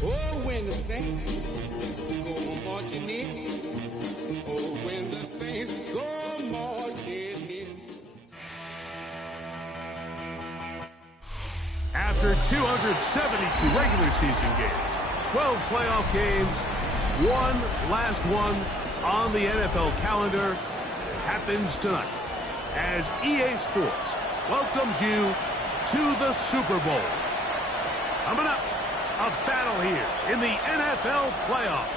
Oh, when the saints go marching in. Oh, when the saints go marching in. After 272 regular season games, 12 playoff games, one last one on the NFL calendar, it happens tonight as EA Sports welcomes you to the Super Bowl. Coming up, a battle here in the NFL playoffs.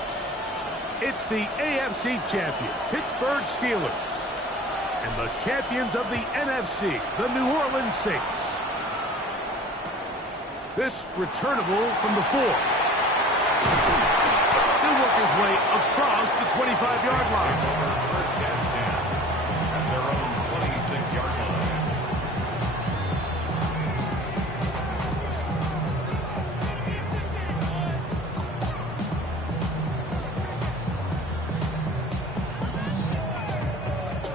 It's the AFC champion, Pittsburgh Steelers, and the champions of the NFC, the New Orleans Saints. This returnable from the 4. He'll work his way across the 25-yard line. First and 10 at their own 26-yard line.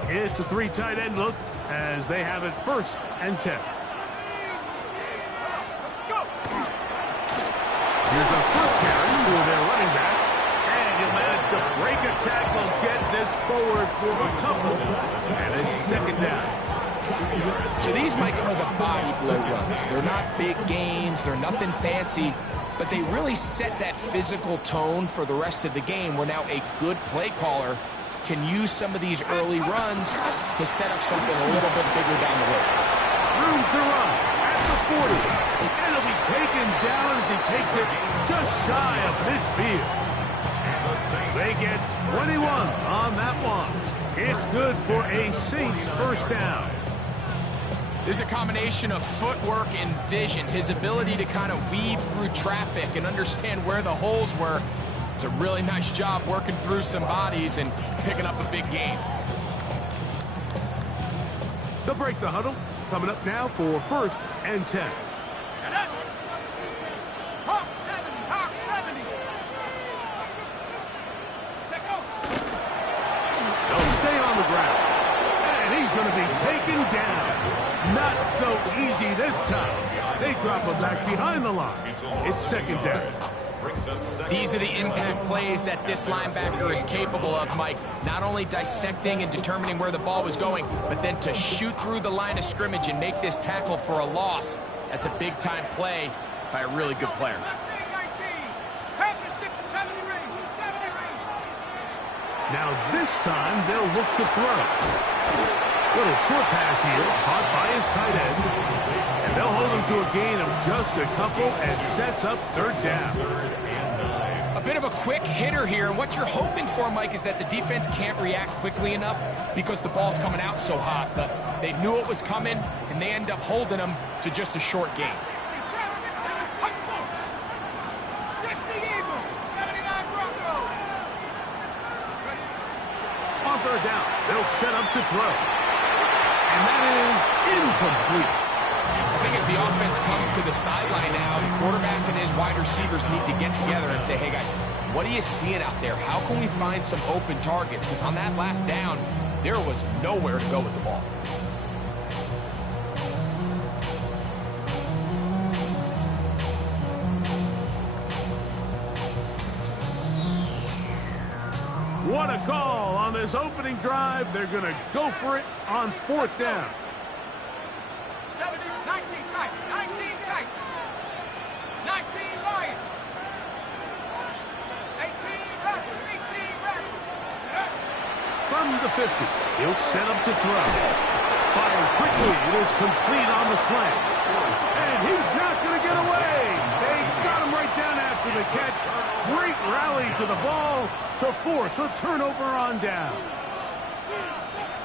It's a 3 tight end look as they have it first and 10. Here's a first carry for their running back. And he'll manage to break a tackle, get this forward for a couple. And it's second down. So these, Mike, are the body blow runs. They're not big gains. They're nothing fancy. But they really set that physical tone for the rest of the game where now a good play caller can use some of these early runs to set up something a little bit bigger down the road. Room to run at the 40. And he'll be taken down as he takes it just shy of midfield. They get 21 on that one. It's good for a Saints first down. There's a combination of footwork and vision, his ability to kind of weave through traffic and understand where the holes were. It's a really nice job working through some bodies and picking up a big gain. They'll break the huddle. Coming up now for first and 10. Hawk 70, Hawk 70. They'll stay on the ground. And he's going to be taken down. Not so easy this time. They drop him back behind the line. It's second down. These are the impact plays that this linebacker is capable of, Mike. Not only dissecting and determining where the ball was going, but then to shoot through the line of scrimmage and make this tackle for a loss. That's a big-time play by a really good player. Now this time they'll look to throw. Little short pass here, caught by his tight end. And they'll hold him to a gain of just a couple and sets up third down. A bit of a quick hitter here, and what you're hoping for, Mike, is that the defense can't react quickly enough because the ball's coming out so hot. But they knew it was coming, and they end up holding them to just a short gain. On third down, they'll set up to throw. And that is incomplete. I think as the offense comes to the sideline now, the quarterback and his wide receivers need to get together and say, hey, guys, what are you seeing out there? How can we find some open targets? Because on that last down, there was nowhere to go with the ball. What a call on this opening drive. They're going to go for it on fourth down. 70, 19 tight, 19 tight. 19 Lion. 18 Raptor, 18 Raptor. From the 50, he'll set up to throw. Fires quickly. It is complete on the slant. And he's not going to get away. They got him right down after the catch. Great rally to the ball to force a turnover on down.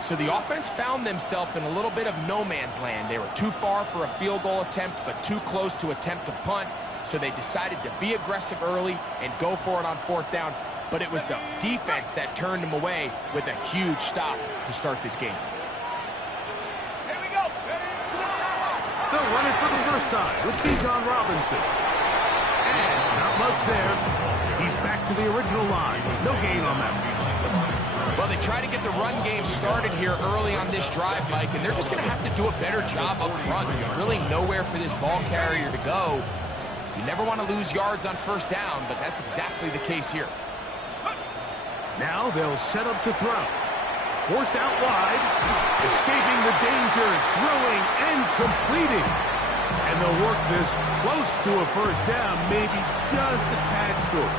So the offense found themselves in a little bit of no man's land. They were too far for a field goal attempt, but too close to attempt a punt. So they decided to be aggressive early and go for it on fourth down. But it was the defense that turned them away with a huge stop to start this game. Here we go. They'll run it for the first time with Bijan Robinson. And not much there. He's back to the original line. No gain on that one. Well, they try to get the run game started here early on this drive, Mike, and they're just going to have to do a better job up front. There's really nowhere for this ball carrier to go. You never want to lose yards on first down, but that's exactly the case here. Now they'll set up to throw. Forced out wide, escaping the danger, throwing and completing. And they'll work this close to a first down, maybe just a tad short.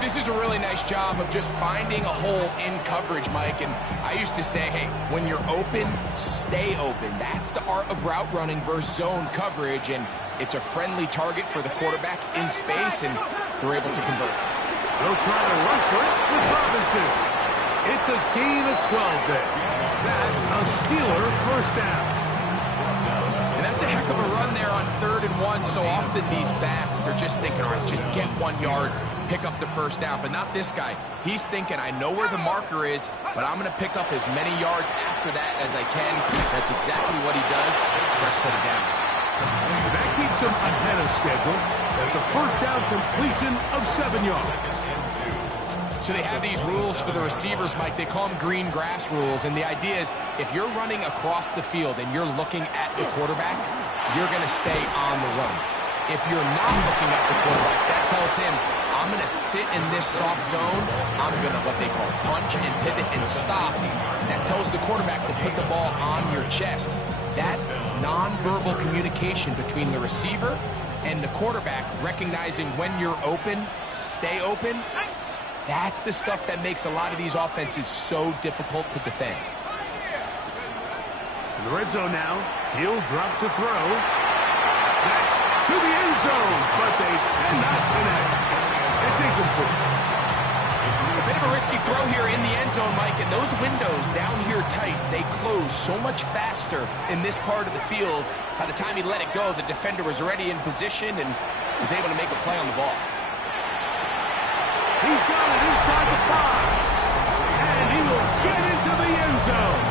This is a really nice job of just finding a hole in coverage, Mike. And I used to say, hey, when you're open, stay open. That's the art of route running versus zone coverage. And it's a friendly target for the quarterback in space, and they're able to convert. They'll try to run for it with Robinson. It's a gain of 12 there. That's a Steeler first down. And that's a heck of a run there on 3rd and 1. So often these backs, they're just thinking, all right, just get 1 yard, pick up the first down. But not this guy. He's thinking, I know where the marker is, but I'm going to pick up as many yards after that as I can. That's exactly what he does. Fresh set of downs. That keeps him ahead of schedule. That's a first down completion of 7 yards. So they have these rules for the receivers, Mike. They call them green grass rules. And the idea is if you're running across the field and you're looking at the quarterback, you're going to stay on the run. If you're not looking at the quarterback, that tells him, I'm going to sit in this soft zone. I'm going to what they call punch and pivot and stop. And that tells the quarterback to put the ball on your chest. That nonverbal communication between the receiver and the quarterback, recognizing when you're open, stay open, that's the stuff that makes a lot of these offenses so difficult to defend. In the red zone now, he'll drop to throw. That's to the end zone, but they cannot connect. It's incomplete. A bit of a risky throw here in the end zone, Mike, and those windows down here tight, they close so much faster in this part of the field. By the time he let it go, the defender was already in position and was able to make a play on the ball. He's got it inside the 5. And he will get into the end zone.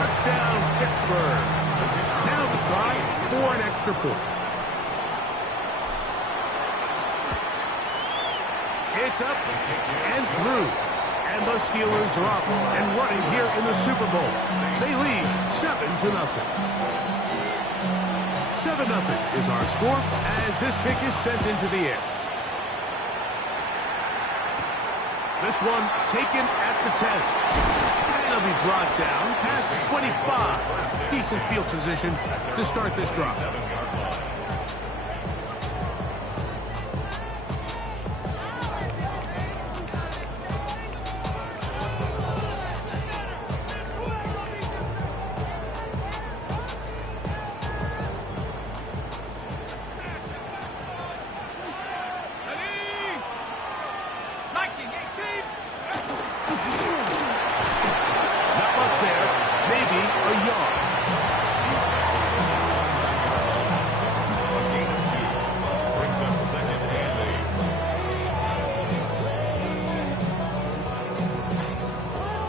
Touchdown, Pittsburgh. Now the try for an extra point. It's up and through. And the Steelers are up and running here in the Super Bowl. They lead 7-0. 7-0 is our score as this kick is sent into the air. This one taken at the 10. And it'll be brought down past the 25. Decent field position to start this drive.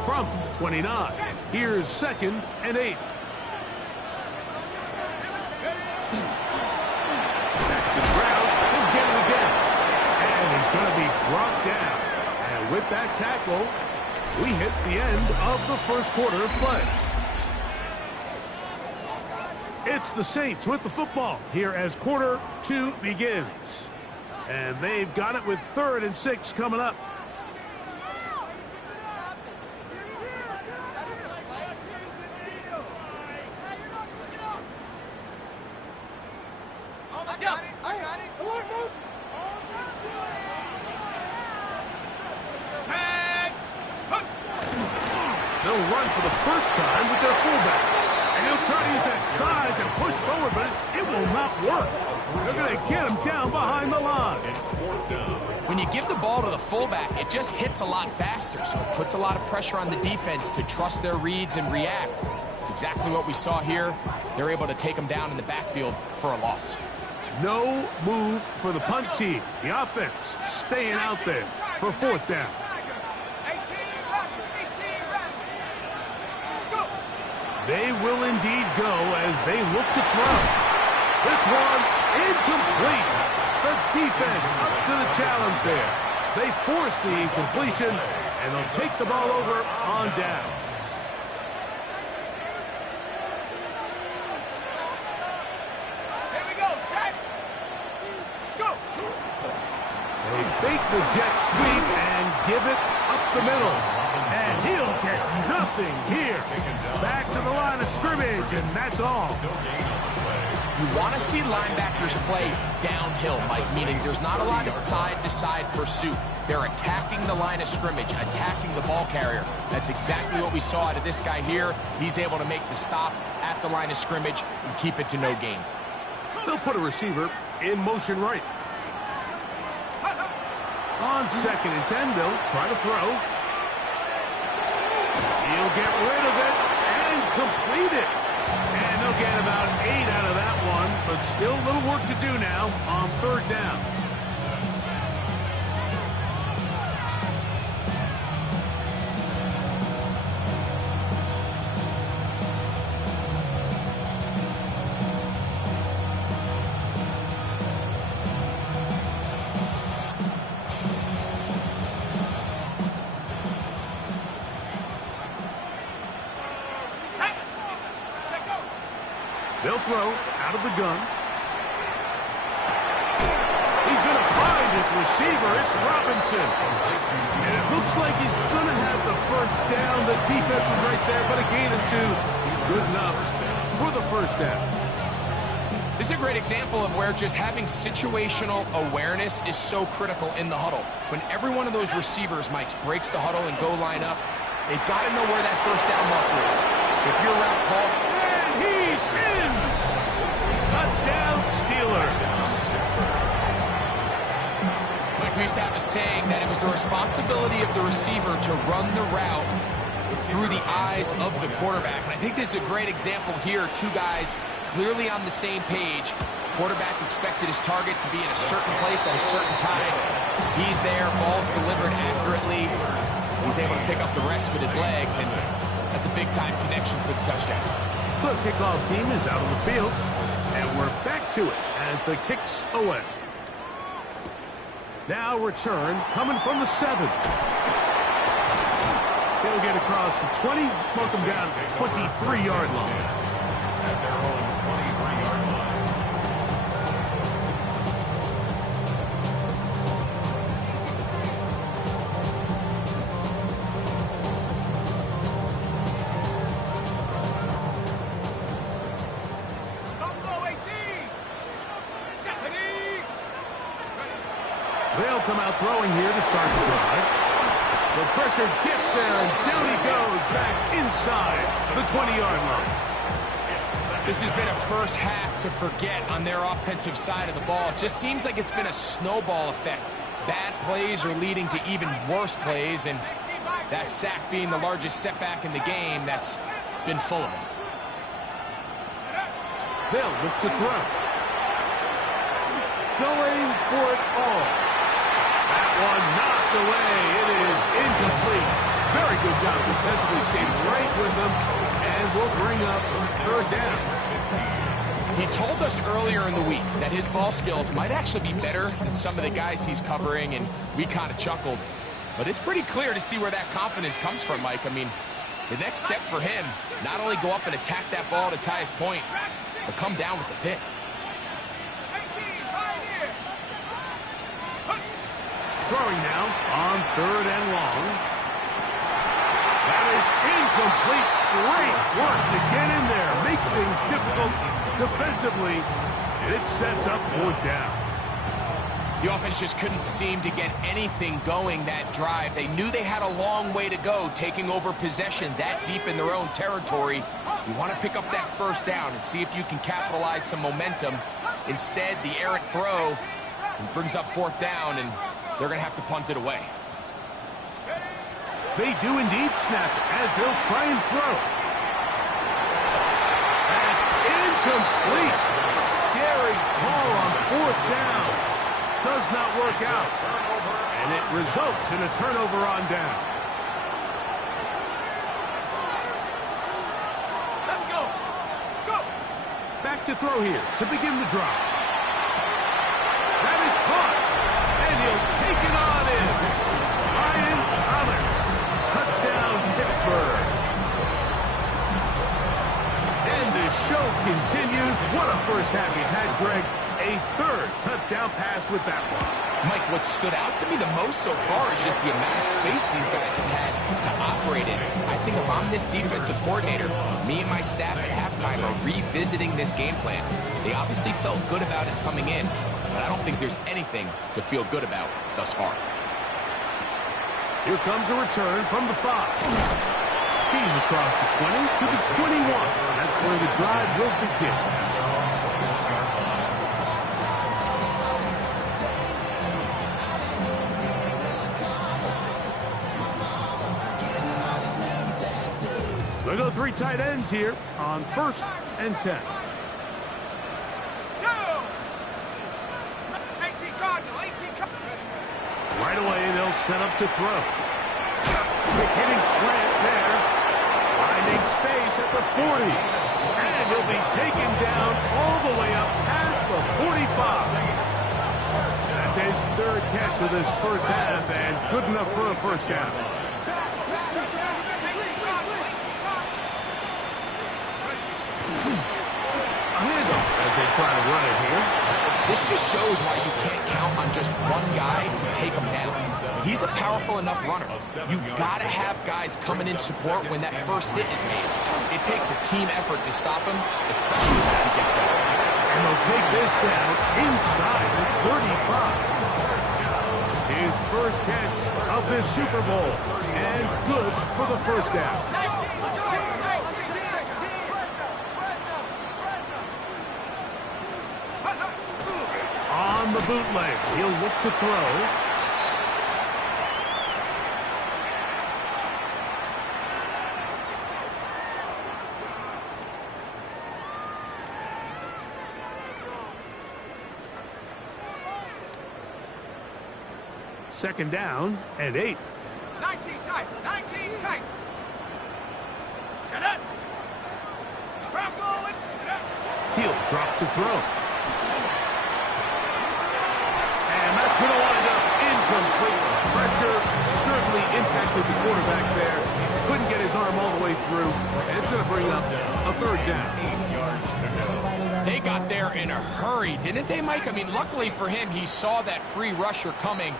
From 29, here's 2nd and 8. Back to the ground, he'll get it again. And he's going to be brought down. And with that tackle, we hit the end of the first quarter of play. It's the Saints with the football here as quarter 2 begins. And they've got it with 3rd and 6 coming up. They'll run for the first time with their fullback. And he'll try to use that size and push forward, but it will not work. They're going to get him down behind the line. When you give the ball to the fullback, it just hits a lot faster, so it puts a lot of pressure on the defense to trust their reads and react. It's exactly what we saw here. They're able to take him down in the backfield for a loss. No move for the punt team. The offense staying out there for 4th down. They will indeed go as they look to throw. This one incomplete. The defense up to the challenge there. They force the incompletion, and they'll take the ball over on down. Here we go, set. make the jet sweep and give it up the middle. And he'll get nothing here. Back to the line of scrimmage, and that's all. You want to see linebackers play downhill, Mike, meaning there's not a lot of side-to-side pursuit. They're attacking the line of scrimmage, attacking the ball carrier. That's exactly what we saw out of this guy here. He's able to make the stop at the line of scrimmage and keep it to no gain. They'll put a receiver in motion right. On 2nd and 10, they'll try to throw. He'll get rid of it and complete it. And they'll get about 8 out of that one, but still a little work to do now on 3rd down. They'll throw out of the gun. He's going to find his receiver. It's Robinson. And it looks like he's going to have the first down. The defense was right there, but a gain of 2. Good enough for the first down. This is a great example of where just having situational awareness is so critical in the huddle. When every one of those receivers, Mike, breaks the huddle and go line up, they've got to know where that first down marker is. If you're route call, and he's in! Touchdown, Steelers. Like we used to have a saying that it was the responsibility of the receiver to run the route through the eyes of the quarterback. And I think this is a great example here. 2 guys clearly on the same page. Quarterback expected his target to be in a certain place at a certain time. He's there, ball's delivered accurately. He's able to pick up the rest with his legs, and that's a big-time connection for the touchdown. The kickoff team is out on the field, and we're back to it as the kick's away. Now return coming from the 7. They'll get across the 20, mark them down to the 23-yard line. At their own 23-yard line. They'll come out throwing here to start the drive. The pressure gets there, and down he goes back inside the 20-yard line. This has been a first half to forget on their offensive side of the ball. It just seems like it's been a snowball effect. Bad plays are leading to even worse plays, and that sack being the largest setback in the game, that's been full of them. They'll look to throw. Going for it all. That one knocked away. It is incomplete. Very good job defensively, stayed right with them, and will bring up 3rd down. He told us earlier in the week that his ball skills might actually be better than some of the guys he's covering, and we kind of chuckled. But it's pretty clear to see where that confidence comes from, Mike. I mean, the next step for him, not only go up and attack that ball to tie his point, but come down with the pick. Throwing now on 3rd and long. That is incomplete. Great work to get in there, make things difficult defensively. It sets up 4th down. The offense just couldn't seem to get anything going that drive. They knew they had a long way to go, taking over possession that deep in their own territory. You want to pick up that first down and see if you can capitalize some momentum. Instead, the errant throw brings up 4th down, and they're going to have to punt it away. They do indeed snap it as they'll try and throw. That's incomplete. Daring ball on 4th down. Does not work out. And it results in a turnover on down. Let's go. Let's go. Back to throw here to begin the drive. That is caught. And he'll take it on in. Ryan Thomas. Touchdown, Pittsburgh. And the show continues. What a first half he's had, Greg. a third touchdown pass with that one. Mike, what stood out to me the most so far is just the amount of space these guys have had to operate in. I think if I'm this defensive coordinator, me and my staff at halftime are revisiting this game plan. They obviously felt good about it coming in, but I don't think there's anything to feel good about thus far. Here comes a return from the 5. He's across the 20 to the 21. That's where the drive will begin. They go 3 tight ends here on 1st and 10. Right away, they'll set up to throw. Quick hitting slant there. Finding space at the 40. And he'll be taken down all the way up past the 45. That's his 3rd catch of this first half, and good enough for a first down. A handoff as they try to run it here. This just shows why you can't count on just one guy to take him down. He's a powerful enough runner. You gotta have guys coming in support when that first hit is made. It takes a team effort to stop him, especially as he gets better. And they'll take this down inside the 35. His first catch of this Super Bowl, and good for the first down. On the bootleg, he'll look to throw. Second down and 8. 19 tight. 19 tight. Set up. He'll drop to throw. And that's going to wind up incomplete. Pressure certainly impacted the quarterback there. Couldn't get his arm all the way through. And it's going to bring up a 3rd down. 8 yards to go. They got there in a hurry, didn't they, Mike? I mean, luckily for him, he saw that free rusher coming,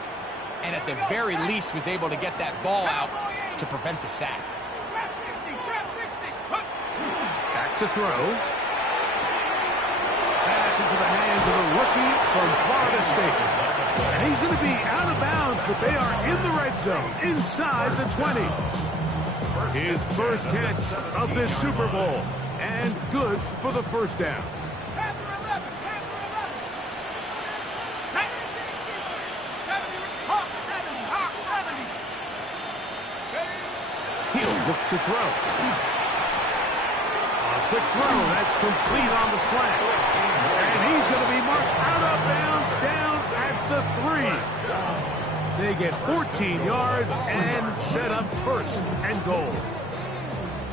and at the very least was able to get that ball out to prevent the sack. Trap 60. Trap 60. Back to throw. Pass into the hands of a rookie from Florida State. And he's going to be out of bounds, but they are in the red zone, inside the 20. His first catch of this Super Bowl, and good for the first down. Panther 11. Panther 11. 70. Hawk 70. Hawk 70. He'll look to throw. A quick throw, that's complete on the slant. And he's going to be marked out of bounds down at the 3. They get 14 yards and set up 1st and goal.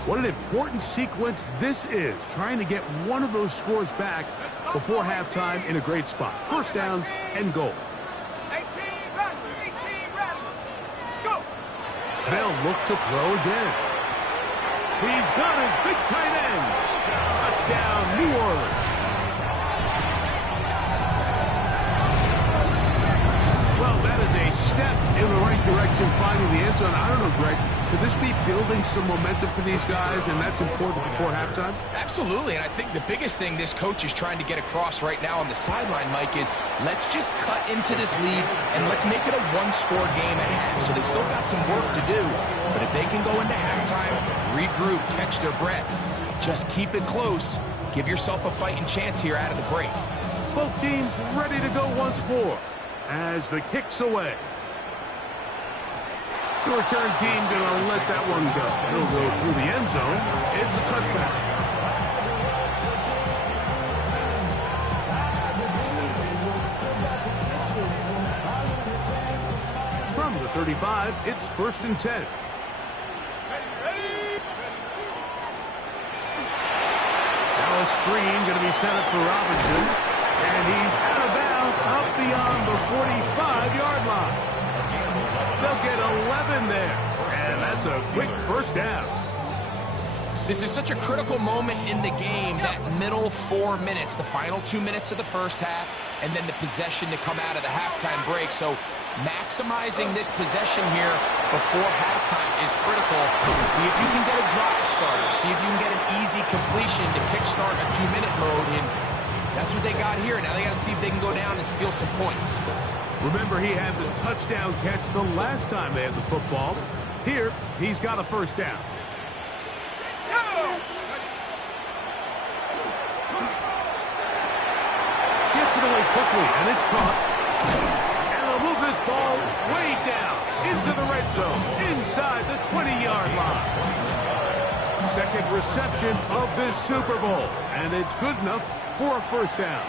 What an important sequence this is, trying to get one of those scores back before halftime in a great spot. 1st down and goal. 18 run. 18 run. Let's go. They'll look to throw again. He's got his big tight end. Touchdown, New Orleans. Well, that is a step in the right direction, finding the end zone. I don't know, Greg, could this be building some momentum for these guys, and that's important before halftime? Absolutely, and I think the biggest thing this coach is trying to get across right now on the sideline, Mike, is let's just cut into this lead and let's make it a one-score game at half. So they still got some work to do, but if they can go into halftime, regroup, catch their breath, just keep it close, give yourself a fighting chance here out of the break. Both teams ready to go once more as the kick's away. The return team going to let that one go. He'll go through the end zone. It's a touchback. From the 35, it's 1st and 10. Now a screen going to be set up for Robinson. And he's out of bounds up beyond the 45-yard line. They'll get 11 there. And that's a quick first down. This is such a critical moment in the game, that middle 4 minutes, the final 2 minutes of the first half, and then the possession to come out of the halftime break. So maximizing this possession here before halftime is critical. See if you can get a drive starter. See if you can get an easy completion to kickstart a 2-minute mode. And that's what they got here. Now they got to see if they can go down and steal some points. Remember, he had the touchdown catch the last time they had the football. Here, he's got a first down. Gets it away quickly, and it's caught. And they'll move this ball way down into the red zone, inside the 20-yard line. Second reception of this Super Bowl, and it's good enough for a first down.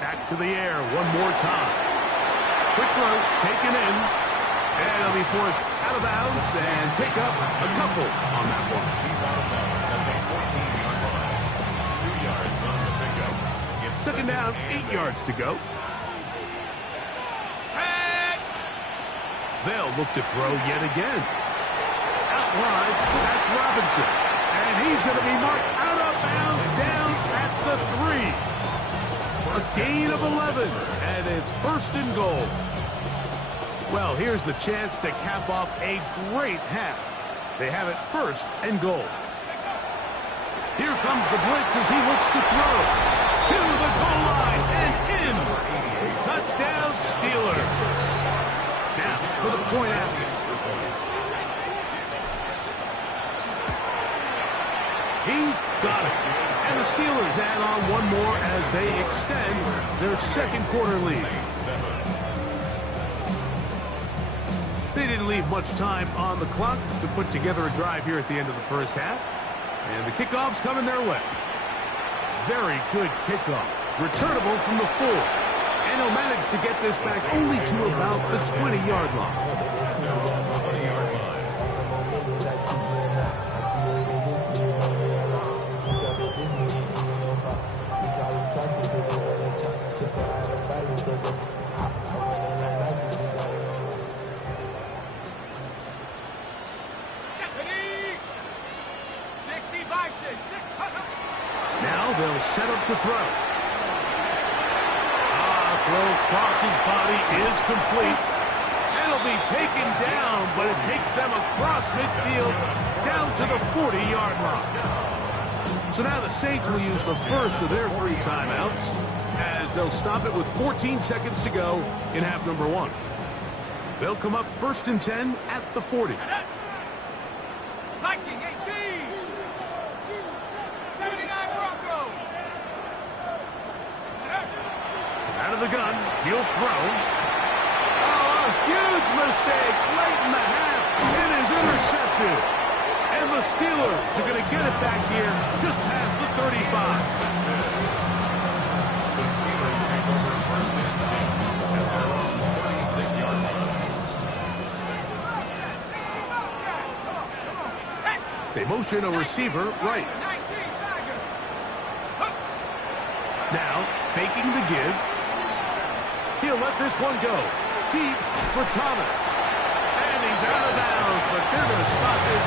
Back to the air one more time. Quick throw, taken in. And he'll be forced out of bounds and pick up a couple on that one. He's out of bounds at the 14-yard line. 2 yards on the pickup. Second down, 8 yards to go. They'll look to throw yet again. Out wide, that's Robinson. And he's going to be marked out of bounds down at the 3. A gain of 11, and it's first and goal. Well, here's the chance to cap off a great half. They have it first and goal. Here comes the blitz as he looks to throw. To the goal line and in. Touchdown, Steelers. Now, for the point after. He's got it. And the Steelers add on one more as they extend their second quarter lead. They didn't leave much time on the clock to put together a drive here at the end of the first half. And the kickoff's coming their way. Very good kickoff. Returnable from the 4. And he'll manage to get this back only to about the 20-yard line. Now they'll set up to throw. Throw across his body is complete. And it'll be taken down, but it takes them across midfield down to the 40-yard line. So now the Saints will use the first of their 3 timeouts as they'll stop it with 14 seconds to go in half number 1. They'll come up first and 10 at the 40. Viking 18. 79 Broncos. Out of the gun, he'll throw. Oh, a huge mistake late in the half. It is intercepted. And the Steelers are going to get it back here just past the 35. The Steelers take over first and 10 at their own 36-yard line. They motion a receiver right. Now, faking the give. He'll let this one go. Deep for Thomas. And he's out of bounds, but they're going to spot this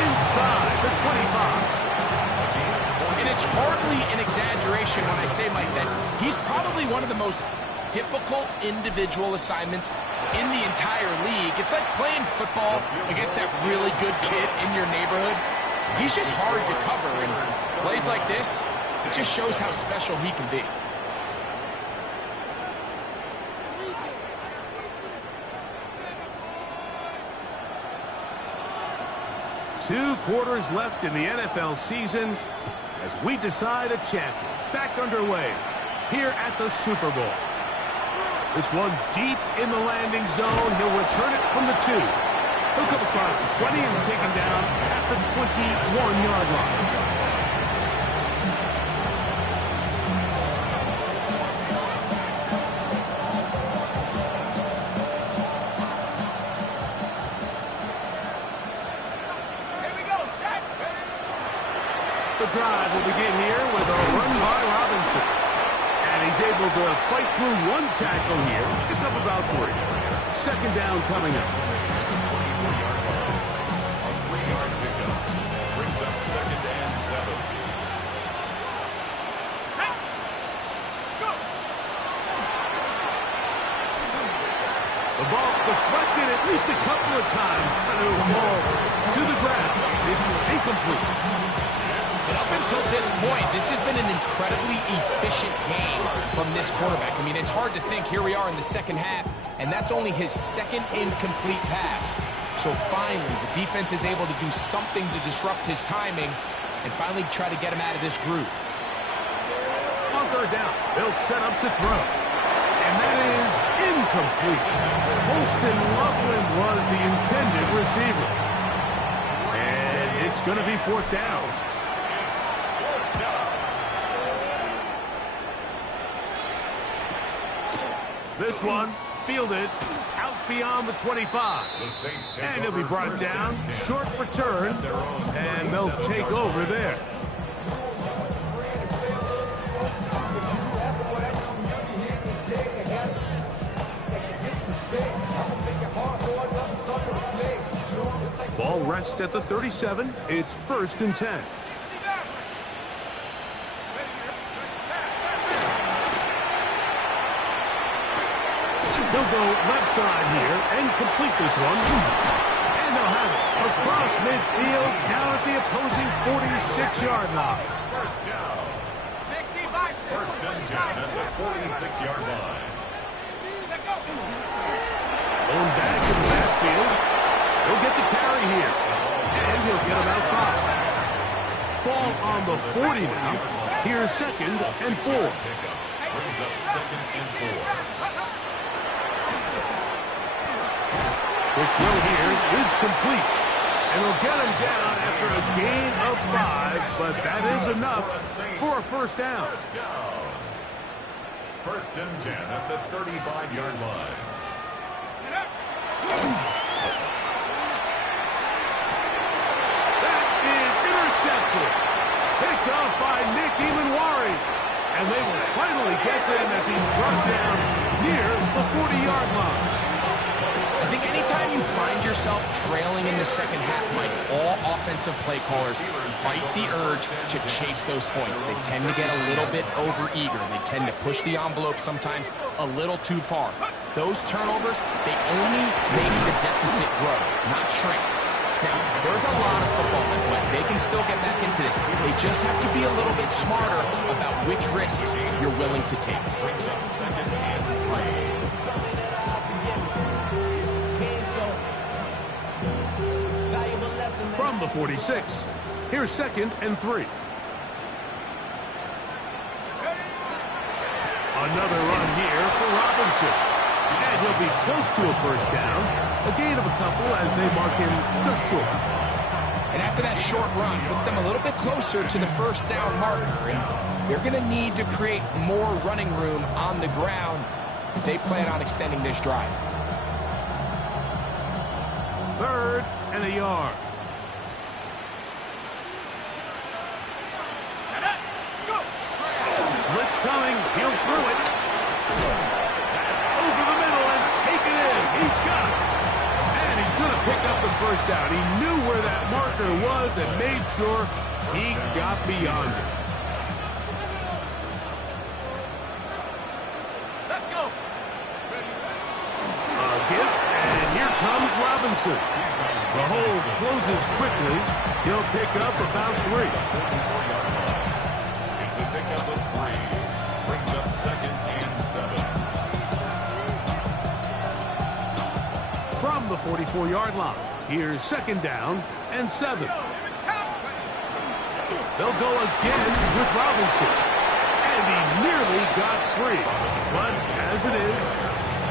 inside the 25. And it's hardly an exaggeration when I say, Mike, that he's probably one of the most difficult individual assignments in the entire league. It's like playing football against that really good kid in your neighborhood. He's just hard to cover, and plays like this, it just shows how special he can be. Two quarters left in the NFL season as we decide a champion. Back underway here at the Super Bowl. This one deep in the landing zone. He'll return it from the 2. He'll come across the 20 and taken down at the 21-yard line. The drive will begin here with a run by Robinson. And he's able to fight through one tackle here. It's up about 3. Second down coming up. A 3-yard at least a couple of times, but it will fall to the ground. It's incomplete. And up until this point, this has been an incredibly efficient game from this quarterback. I mean, it's hard to think here we are in the second half, and that's only his second incomplete pass. So finally, the defense is able to do something to disrupt his timing and finally try to get him out of this groove. On third down, they'll set up to throw. And that is incomplete. Holston Loveland was the intended receiver. And it's going to be fourth down. This one fielded out beyond the 25. And he'll be brought down. Short return. And they'll take over there. Ball rests at the 37. It's 1st and 10. He'll go left side here and complete this one. And they'll have it across midfield down at the opposing 46-yard line. First down. 60 by 6. First and 10 at the 46-yard line. Going back in the backfield. He'll get the carry here. And he'll get about 5. Ball on the 40 now. Here's 2nd and 4. Brings up 2nd and 4. Quick throw here is complete. And will get him down after a gain of 5, but that is enough for a first down. First and 10 at the 35-yard line. That is intercepted. Picked off by Nick Emanwari. And they will finally get to him as he's brought down near the 40-yard line. I think anytime you find yourself trailing in the second half, Mike, all offensive play callers fight the urge to chase those points. They tend to get a little bit overeager. They tend to push the envelope sometimes a little too far. Those turnovers, they only make the deficit grow, not shrink. Now, there's a lot of football that way. They can still get back into this. They just have to be a little bit smarter about which risks you're willing to take. Brings up 2nd and 3. From the 46, here's 2nd and 3. Another run here for Robinson. And he'll be close to a first down. A gain of a couple as they mark him just short. And after that short run, puts them a little bit closer to the first down marker. And they're going to need to create more running room on the ground if they plan on extending this drive. 3rd and a yard. Blitz coming. He'll throw it. That's over the middle and taken in. He's got it. And he's going to pick up the first down. He knew where that marker was and made sure he got beyond it. Let's go. A gift, and here comes Robinson. The hole closes quickly. He'll pick up about 3. It's a pickup of 3. Brings up 2nd and 7. From the 44-yard line, here's 2nd down and 7. They'll go again with Robinson. And he nearly got 3. But as it is,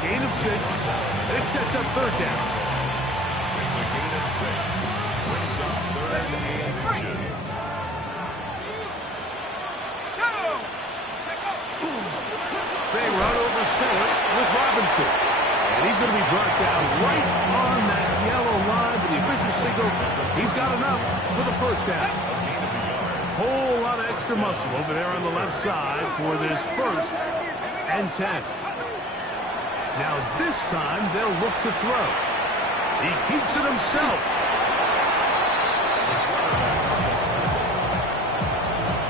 gain of 6. It sets up 3rd down. It's a gain of 6. Brings up 3rd and inches. They run over center with Robinson. And he's going to be brought down right on that yellow line. But the official signal, he's got enough for the first down. Whole lot of extra muscle over there on the left side for this 1st and 10. Now this time they'll look to throw. He keeps it himself.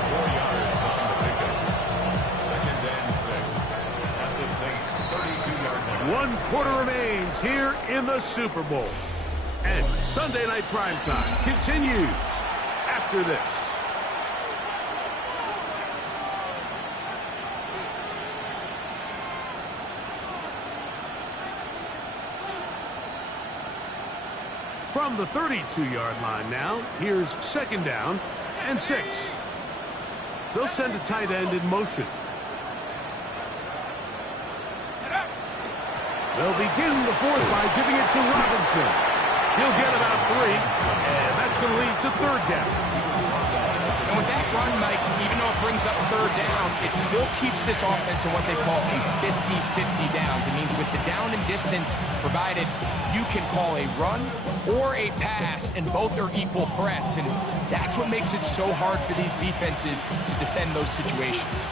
4 yards on the pickup. 2nd and 6 at the Saints' 32-yard line. One quarter remains here in the Super Bowl. And Sunday Night Primetime continues after this. From the 32-yard line now, here's second down and 6. They'll send a tight end in motion. They'll begin the fourth by giving it to Robinson. He'll get about 3, and that's going to lead to third down. And with that run, Mike, even though it brings up third down, it still keeps this offense in what they call a 50-50 downs. It means with the down and distance provided, you can call a run or a pass, and both are equal threats. And that's what makes it so hard for these defenses to defend those situations.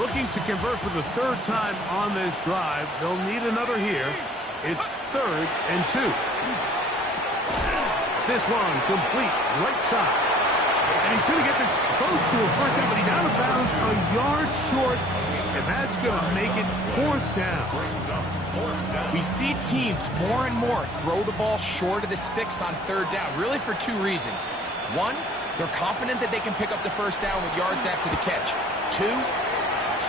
Looking to convert for the third time on this drive. They'll need another here. It's 3rd and 2. This one complete right side. And he's going to get this close to a first down, but he's out of bounds a yard short, and that's going to make it 4th down. We see teams more and more throw the ball short of the sticks on third down, really for 2 reasons. 1, they're confident that they can pick up the first down with yards after the catch. 2,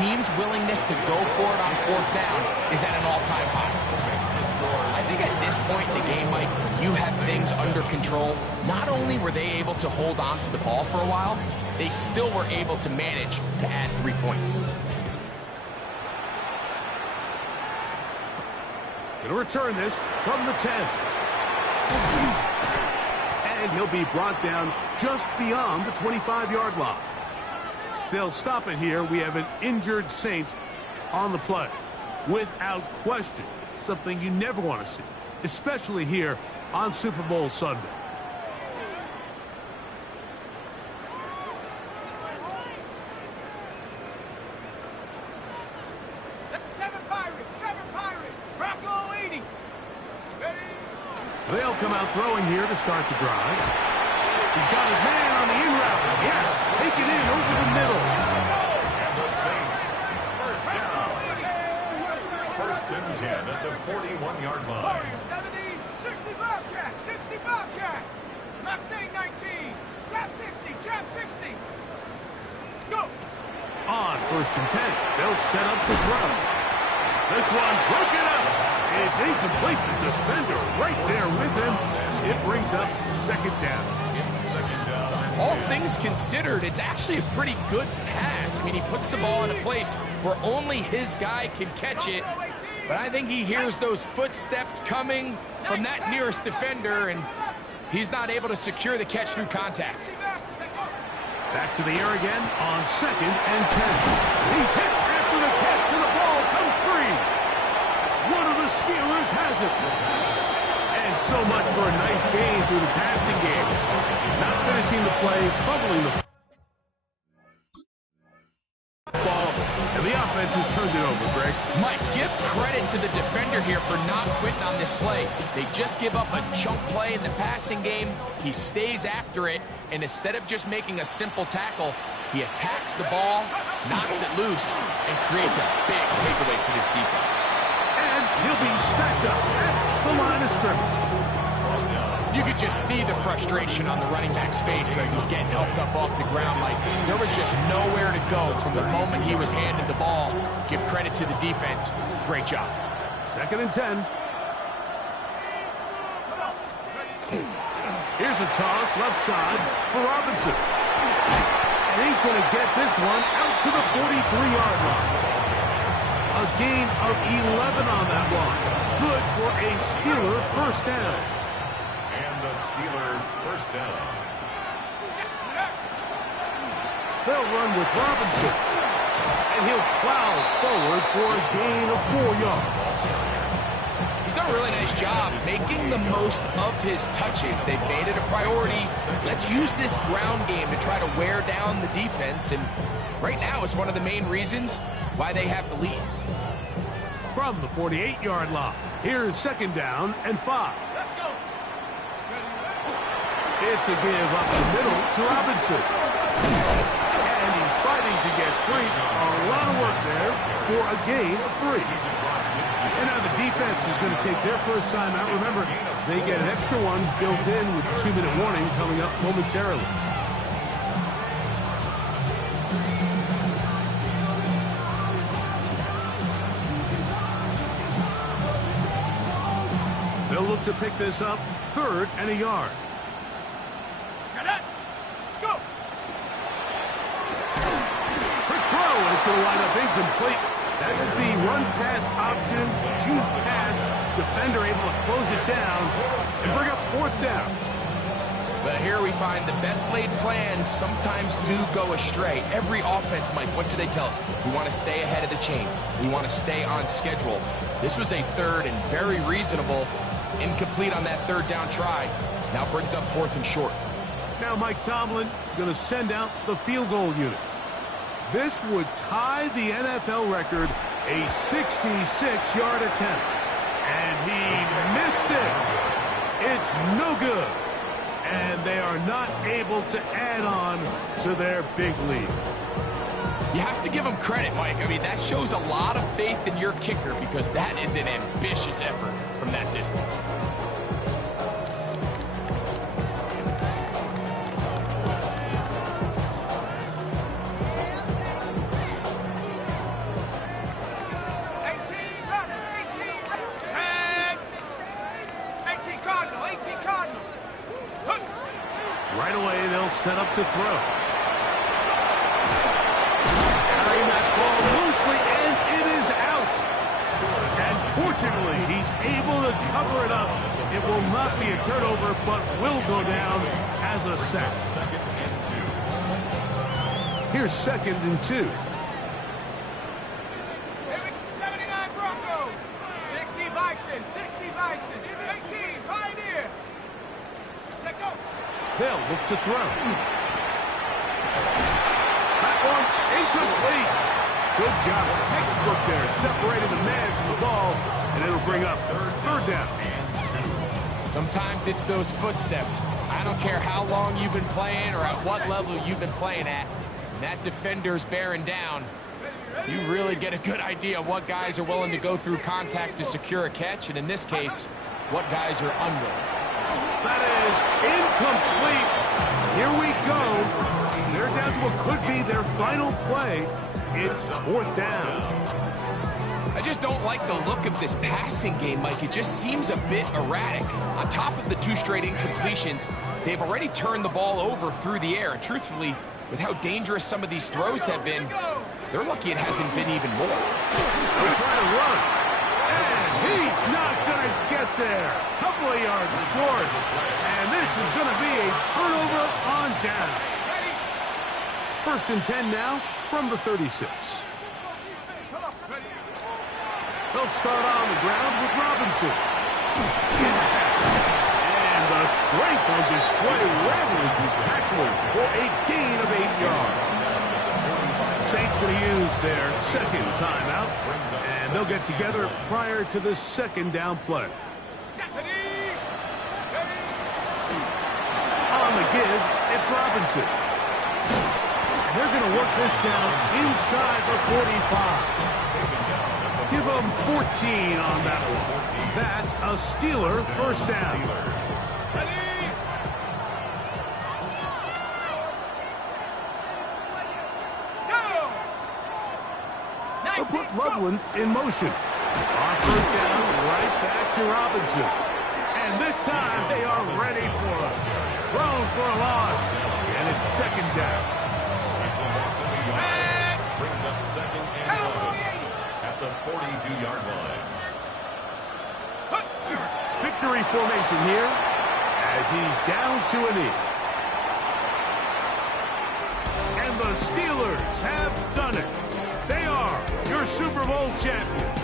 teams' willingness to go for it on 4th down is at an all-time high. I think at this point in the game, Mike, when you have things under control, not only were they able to hold on to the ball for a while, they still were able to manage to add 3 points. Going to return this from the 10. And he'll be brought down just beyond the 25-yard line. They'll stop it here. We have an injured Saint on the play. Without question, something you never want to see, especially here on Super Bowl Sunday. They'll come out throwing here to start the drive. He's got his man on the in route. Yes, take it in over the middle. And the Saints, first down. 1st and 10 at the 41-yard line. 70, 60 Bobcat, 60 Bobcat. Mustang 19, Chap 60, Chap 60. Let's go. On 1st and 10, they'll set up to throw. This one broken up. It's incomplete. The defender right there with him. It brings up 2nd down. All things considered, it's actually a pretty good pass. I mean, he puts the ball in a place where only his guy can catch it. But I think he hears those footsteps coming from that nearest defender, and he's not able to secure the catch through contact. Back to the air again on 2nd and 10. He's hit after the catch, and the ball comes free. One of the Steelers has it. And so much for a nice gain through the passing game. Not finishing the play, fumbling the ball, and the offense has turned it over, Greg. Mike, give credit to the defender here for not quitting on this play. They just give up a chunk play in the passing game. He stays after it, and instead of just making a simple tackle, he attacks the ball, knocks it loose, and creates a big takeaway for this defense. And he'll be stacked up at the line of scrimmage. You could just see the frustration on the running back's face as he's getting helped up off the ground. Like, there was just nowhere to go from the moment he was handed the ball. Give credit to the defense. Great job. 2nd and 10. Here's a toss left side for Robinson. And he's going to get this one out to the 43-yard line. A gain of 11 on that one. Good for a Steeler first down. And the Steeler first down. They'll run with Robinson. And he'll plow forward for a gain of 4 yards. He's done a really nice job making the most of his touches. They've made it a priority. Let's use this ground game to try to wear down the defense. And right now, it's one of the main reasons why they have the lead. From the 48-yard line, here's 2nd down and 5. Let's go. It's a give up the middle to Robinson. And he's fighting to get free. A lot of work there for a gain of 3. And now the defense is going to take their first time out. Remember, they get an extra one built in with a 2-minute warning coming up momentarily. They'll look to pick this up, 3rd and a yard. Let's go. Quick throw, and it's going to wind up incomplete. That is the run-pass option. Choose pass. Defender able to close it down and bring up 4th down. But here we find the best laid plans sometimes do go astray. Every offense, Mike, what do they tell us? We want to stay ahead of the chains. We want to stay on schedule. This was a 3rd and very reasonable. Incomplete on that 3rd down try. Now brings up 4th and short. Now Mike Tomlin going to send out the field goal unit. This would tie the NFL record, a 66-yard attempt. And he missed it. It's no good. And they are not able to add on to their big lead. You have to give them credit, Mike. I mean, that shows a lot of faith in your kicker because that is an ambitious effort from that distance. Right away, they'll set up to throw. Carrying that ball loosely, and it is out. And fortunately, he's able to cover it up. It will not be a turnover, but will go down as a sack. Here's 2nd and 2. 79 Broncos. 60 Bison. 60 Bison. 18 Pioneer. Take go. They'll look to throw. That one incomplete. Good job. Textbook there, separating the man from the ball, and it'll bring up 3rd down. Sometimes it's those footsteps. I don't care how long you've been playing or at what level you've been playing at. When that defender's bearing down, you really get a good idea of what guys are willing to go through contact to secure a catch, and in this case, what guys are unwilling. That is incomplete. Here we go. They're down to what could be their final play. It's 4th down. I just don't like the look of this passing game, Mike. It just seems a bit erratic. On top of the 2 straight incompletions, they've already turned the ball over through the air. And truthfully, with how dangerous some of these throws have been, they're lucky it hasn't been even more. They're trying to run. And he's not going to get there. Couple of yards short. And this is going to be a turnover on down. 1st and 10 now from the 36. They'll start on the ground with Robinson. And the strength on display, rattling through tacklers for a gain of 8 yards. Saints going to use their 2nd timeout, and they'll get together prior to the 2nd down play. On the give, it's Robinson. And they're going to work this down inside the 45. Give them 14 on that one. That's a Steeler 1st down. They'll put Loveland in motion. On 1st down, right back to Robinson. And this time they are ready for it. Thrown for a loss. And it's 2nd down. That's a loss of a yard. Brings up 2nd and 11 at the 42-yard line. Victory formation here as he's down to a knee. And the Steelers have done it. They are your Super Bowl champions.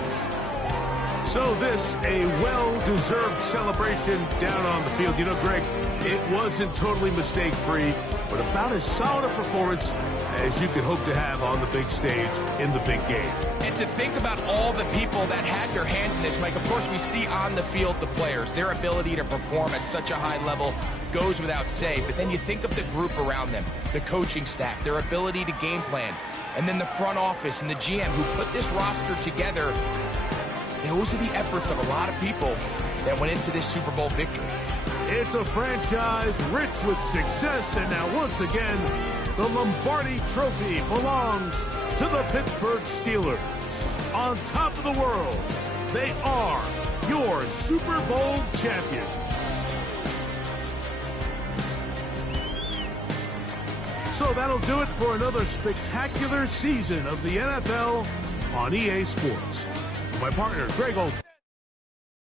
So this, a well-deserved celebration down on the field. You know, Greg, it wasn't totally mistake-free, but about as solid a performance as you could hope to have on the big stage in the big game. And to think about all the people that had their hand in this, Mike, of course we see on the field the players, their ability to perform at such a high level goes without say, but then you think of the group around them, the coaching staff, their ability to game plan, and then the front office and the GM who put this roster together. those are the efforts of a lot of people that went into this Super Bowl victory. It's a franchise rich with success, and now once again, the Lombardi Trophy belongs to the Pittsburgh Steelers. On top of the world, they are your Super Bowl champions. So that'll do it for another spectacular season of the NFL on EA Sports. For my partner, Greg Olson,